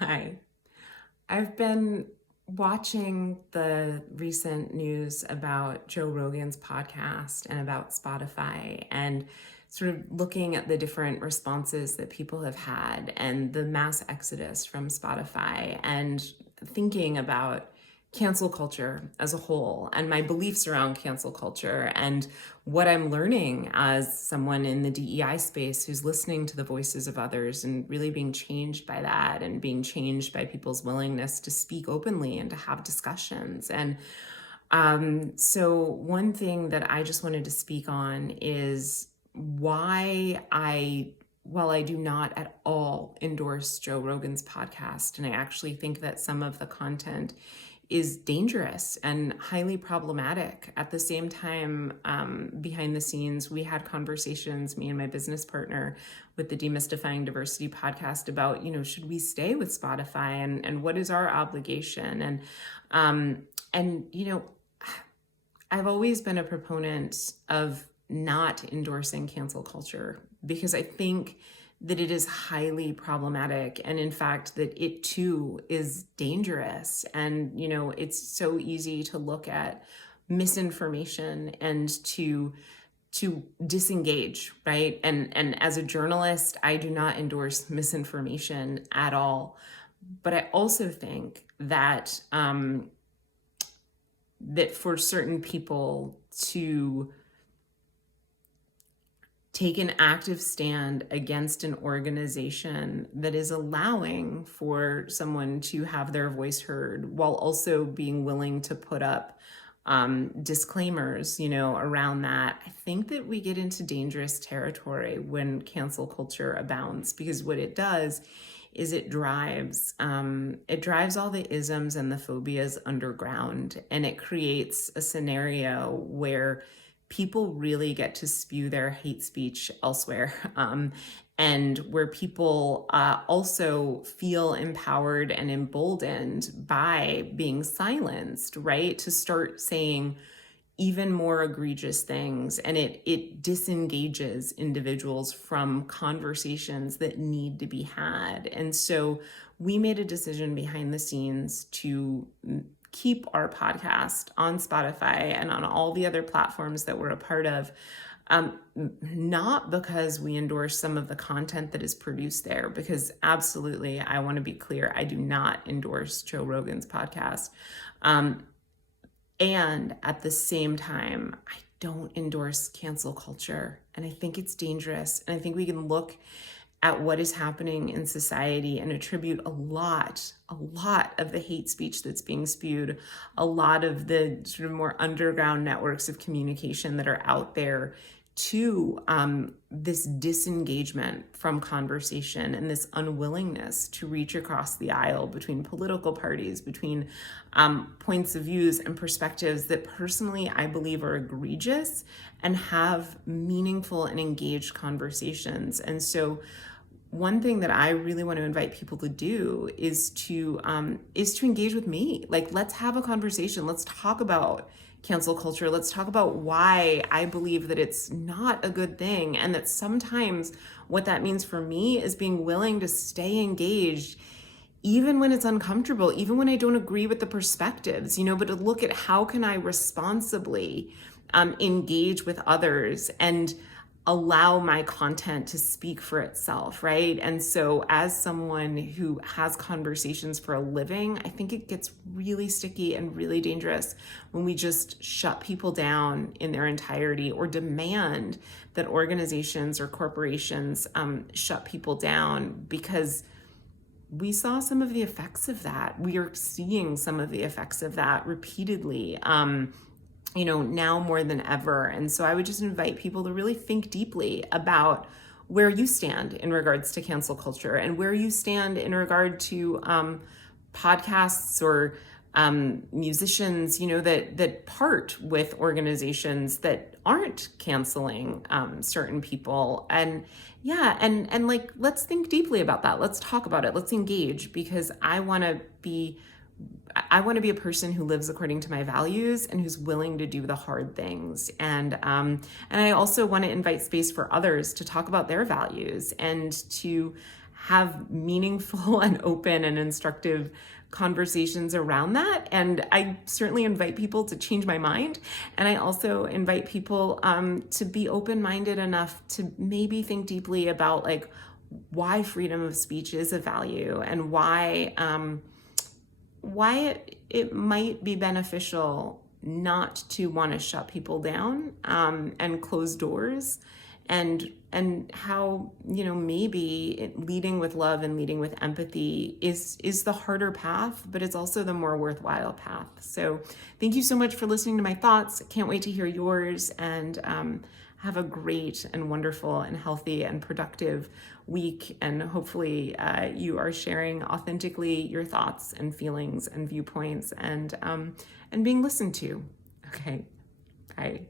Hi. I've been watching the recent news about Joe Rogan's podcast and about Spotify and sort of looking at the different responses that people have had and the mass exodus from Spotify and thinking about cancel culture as a whole and my beliefs around cancel culture and what I'm learning as someone in the DEI space who's listening to the voices of others and really being changed by that and being changed by people's willingness to speak openly and to have discussions. And so one thing that I just wanted to speak on is why while I do not at all endorse Joe Rogan's podcast, and I actually think that some of the content is dangerous and highly problematic. At the same time, behind the scenes, we had conversations, me and my business partner, with the Demystifying Diversity Podcast about, should we stay with Spotify and what is our obligation? And I've always been a proponent of not endorsing cancel culture because I think that it is highly problematic, and in fact that it too is dangerous. And it's so easy to look at misinformation and to disengage, right? And as a journalist, I do not endorse misinformation at all, but I also think that that for certain people to take an active stand against an organization that is allowing for someone to have their voice heard while also being willing to put up disclaimers, around that. I think that we get into dangerous territory when cancel culture abounds, because what it does is it drives all the isms and the phobias underground, and it creates a scenario where people really get to spew their hate speech elsewhere, and where people also feel empowered and emboldened by being silenced, right? To start saying even more egregious things, and it disengages individuals from conversations that need to be had. And so we made a decision behind the scenes to keep our podcast on Spotify and on all the other platforms that we're a part of, not because we endorse some of the content that is produced there, because absolutely, I want to be clear, I do not endorse Joe Rogan's podcast. And at the same time, I don't endorse cancel culture. And I think it's dangerous. And I think we can look at what is happening in society and attribute a lot of the hate speech that's being spewed, a lot of the sort of more underground networks of communication that are out there, to this disengagement from conversation and this unwillingness to reach across the aisle between political parties, between points of views and perspectives that personally I believe are egregious, and have meaningful and engaged conversations. And so one thing that I really want to invite people to do is to engage with me. Like, let's have a conversation. Let's talk about cancel culture. Let's talk about why I believe that it's not a good thing, and that sometimes what that means for me is being willing to stay engaged even when it's uncomfortable, even when I don't agree with the perspectives, but to look at how can I responsibly engage with others and allow my content to speak for itself, right? And so as someone who has conversations for a living, I think it gets really sticky and really dangerous when we just shut people down in their entirety, or demand that organizations or corporations shut people down, because we saw some of the effects of that. We are seeing some of the effects of that repeatedly, now more than ever. And so I would just invite people to really think deeply about where you stand in regards to cancel culture, and where you stand in regard to podcasts or musicians, that part with organizations that aren't canceling certain people. And like, let's think deeply about that. Let's talk about it. Let's engage, because I want to be a person who lives according to my values and who's willing to do the hard things. And I also want to invite space for others to talk about their values and to have meaningful and open and instructive conversations around that. And I certainly invite people to change my mind. And I also invite people to be open-minded enough to maybe think deeply about like why freedom of speech is a value, and why it might be beneficial not to want to shut people down and close doors, and how, you know, maybe leading with love and leading with empathy is the harder path, but it's also the more worthwhile path. So thank you so much for listening to my thoughts. Can't wait to hear yours, and have a great and wonderful and healthy and productive week. And hopefully you are sharing authentically your thoughts and feelings and viewpoints, and being listened to. Okay, bye.